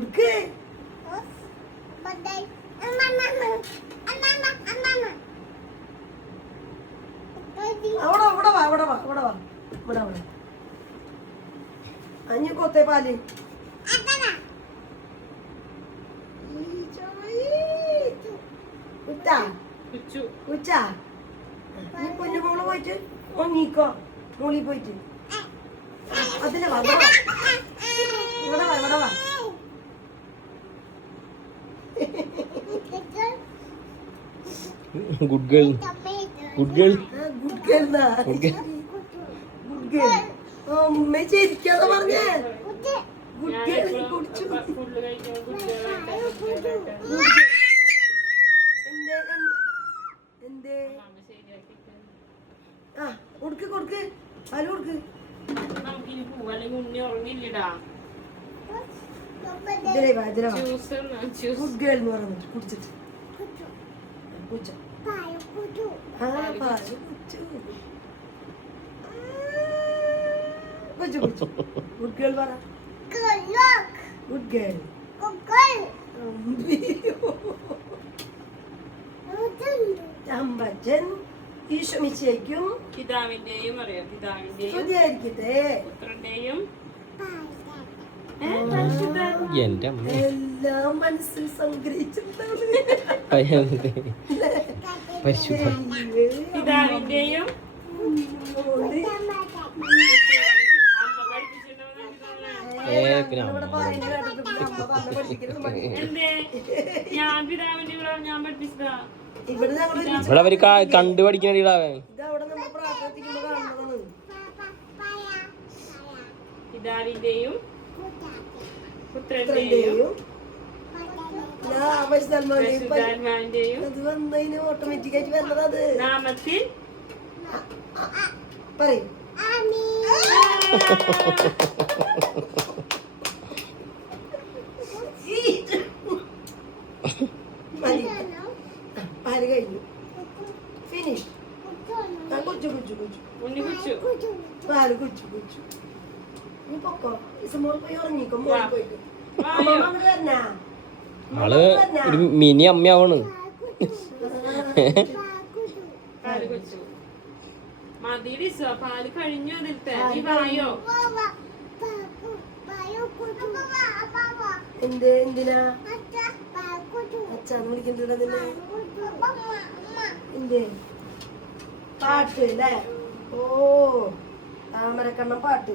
കൊടുക്ക്. അവിടെ അഞ്ഞു കൊത്തേ പാല് കുഞ്ഞുമോള് പോയിട്ട് നീക്കോ മോളി പോയിട്ട് അതിലെ വാ ഇവിടെ വാ good girl good girl good girl ഉമ്മ ശരിക്കാതെ പറഞ്ഞേ ഗുഡ് ഗേൾ കുടിച്ചു എന്തേ ആ കൊടുക്ക് പാല് കൊടുക്ക്. ഗുഡ് ഗേൾ എന്ന് പറഞ്ഞു കുടിച്ചിട്ട് കുടിച്ചോ. ആ പാല് കുടിച്ചു. ഗുഡ് ഗേൾ പറ. Good girl. അമ്പച്ചൻ ഈശോമിശിഹായ്ക്കും പിതാവിന്റെയും സ്തുതിയായിരിക്കട്ടെ. പുത്രന്റെയും എന്റെ അമ്മ എല്ലാം മനസ്സിൽ സംഗ്രഹിച്ചിട്ടാണ്. പിതാവിന്റെയും ഞാൻ പിതാവിന്റെ ഞാൻ പഠിപ്പിച്ചതാ. ഇവിടെ അവര് കണ്ടു പഠിക്കണേ. പിതാവിന്റെയും പുത്രന്റെയും പരിശുദ്ധാത്മാവിന്റെയും അത് വന്നതിന് ഓട്ടോമാറ്റിക്കായിട്ട് വരുന്നത് അത് നാമത്തിൽ പറയും. പാല് കഴിഞ്ഞു. ഫിനിഷ്. പാല് കുച്ചു. നീ പൊക്കോ. ഇസമോൾ പോയി ഉറങ്ങിക്കോ. മോൾ പോയിട്ട് ആള് ഒരു മിനി അമ്മയാവണ്. പാല് കൊച്ചു മതിരിസോ പാല് കഴിഞ്ഞു. അതിലത്തെ നീ വായോ എന്തിനാ അച്ഛാന്ന് വിളിക്കണ്ടേ എന്തേ പാട്ട് അല്ലേ? ഓ താമരക്കണ്ണം പാട്ട്.